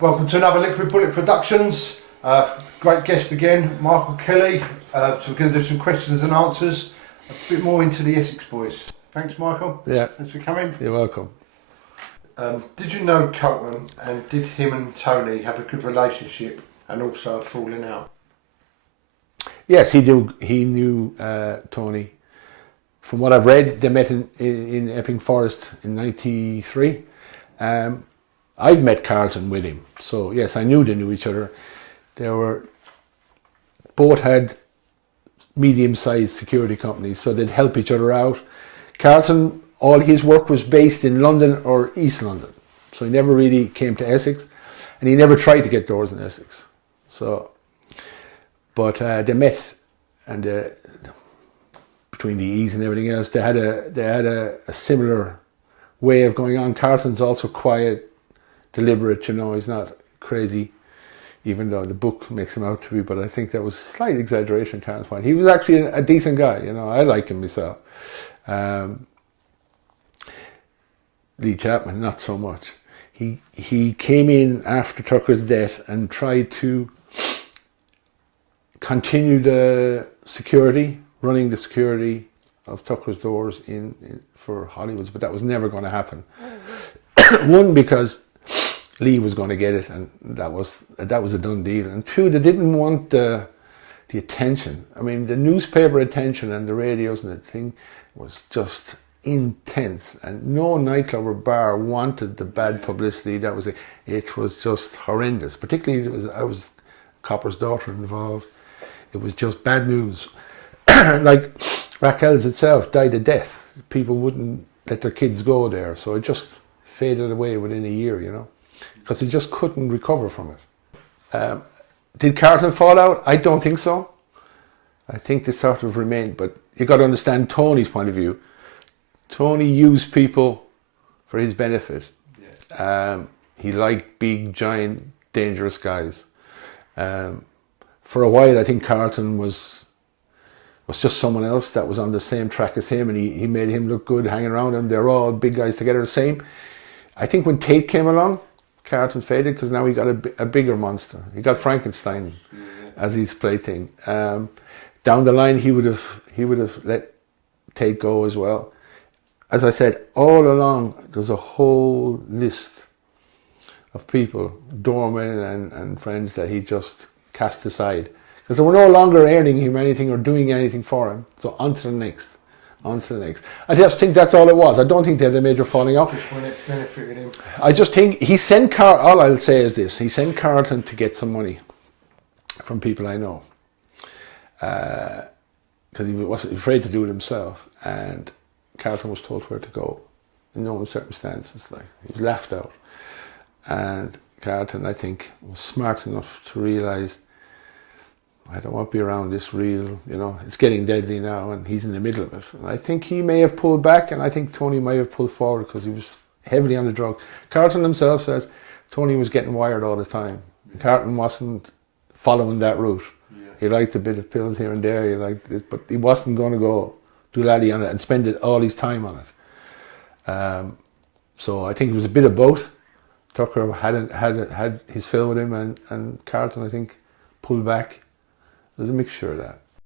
Welcome to another Liquid Bullet Productionz. Great guest again, Michael Kelly. So we're going to do some questions and answers, a bit more into the Essex Boys. Thanks, Michael. Yeah. Thanks for coming. You're welcome. Did you know Carlton, and did him and Tony have a good relationship and also a falling out? Yes, he knew Tony. From what I've read, they met in Epping Forest in '93. I've met Carlton with him, so yes, I knew they knew each other. Both had medium-sized security companies, so they'd help each other out. Carlton, all his work was based in London or East London, so he never really came to Essex, and he never tried to get doors in Essex. So, but they met, and between the E's and everything else, they had a similar way of going on. Carlton's also quiet, deliberate, you know, he's not crazy, even though the book makes him out to be, but I think that was a slight exaggeration, Carlton's point. He was actually a decent guy, you know, I like him myself. Lee Chapman, not so much. He came in after Tucker's death and tried to continue the security, running the security of Tucker's doors for Hollywood's, but that was never going to happen. One, because Lee was going to get it, and that was a done deal. And two, they didn't want the attention. I mean, the newspaper attention and the radios and the thing was just intense, and no nightclub or bar wanted the bad publicity. It was just horrendous. Particularly, I was Copper's daughter involved. It was just bad news. Like Raquel's itself died a death. People wouldn't let their kids go there, so it just faded away within a year, you know, because they just couldn't recover from it. Did Carlton fall out? I don't think so. I think they sort of remained, but you got to understand Tony's point of view. Tony used people for his benefit. Yeah. He liked big, giant, dangerous guys. For a while, I think Carlton was just someone else that was on the same track as him, and he made him look good hanging around him. They're all big guys together, the same. I think when Tate came along, Carlton faded, because now he got a bigger monster. He got Frankenstein as his plaything. Down the line, he would have let Tate go as well. As I said, all along, there's a whole list of people, Doorman and friends, that he just cast aside, because they were no longer earning him anything or doing anything for him. So on to the next. I just think that's all it was. I don't think they had a major falling out. When it benefited him. I just think he sent all I'll say is this: he sent Carlton to get some money from people I know, because he wasn't afraid to do it himself, and Carlton was told where to go in known circumstances. Like, he was laughed out, and Carlton, I think, was smart enough to realise, I don't want to be around this real, you know, it's getting deadly now, and he's in the middle of it. And I think he may have pulled back, and I think Tony may have pulled forward, because he was heavily on the drug. Carlton himself says Tony was getting wired all the time. Carlton wasn't following that route. Yeah. He liked a bit of pills here and there, he liked this, but he wasn't going to go do laddie on it and spend all his time on it. So I think it was a bit of both. Tucker had his fill with him, and Carlton, I think, pulled back. There's a mixture of that.